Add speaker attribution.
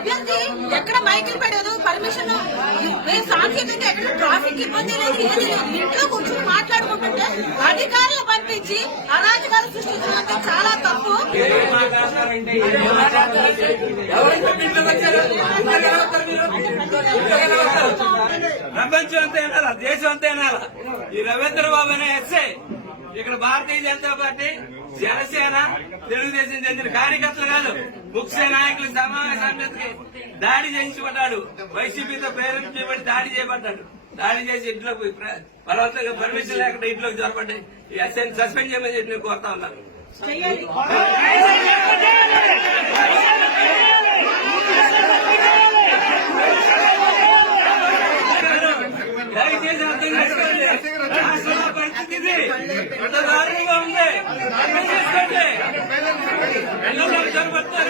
Speaker 1: అభ్యర్థి ఎక్కడ మైకిల్ పెట్టదు పర్మిషన్ మేము సాంకేతికంగా ఎక్కడ ట్రాఫిక్ ఇబ్బంది లేదు ఏది లేదు. ఇంట్లో కూర్చొని మాట్లాడుకుంటుంటే అధికారులు పంపించి అరాజకాలు సృష్టించడం చాలా తప్పు.
Speaker 2: ప్రపంచం అంతా వినాలా? దేశం అంతా వినాలా? ఈ రవీంద్ర బాబు అనే ఎస్ఏ ఇక్కడ భారతీయ జనతా పార్టీ జనసేన తెలుగుదేశం చెందిన కార్యకర్తలు కాదు. ముఖ్య నాయకుల సమావేశానికి దాడి చేయించబడ్డాడు. వైసీపీతో ప్రేరణ చేయబడి దాడి చేయబడ్డాడు. దాడి చేసి ఇంట్లో బలవంతంగా పర్మిషన్ లేకుండా ఇంట్లోకి జరపడ్డాయి సస్పెండ్ చేయమని చెప్పి నేను కోరుతా ఉన్నాను.
Speaker 1: దయచేసి అర్థం ఉంది. జరపడతారు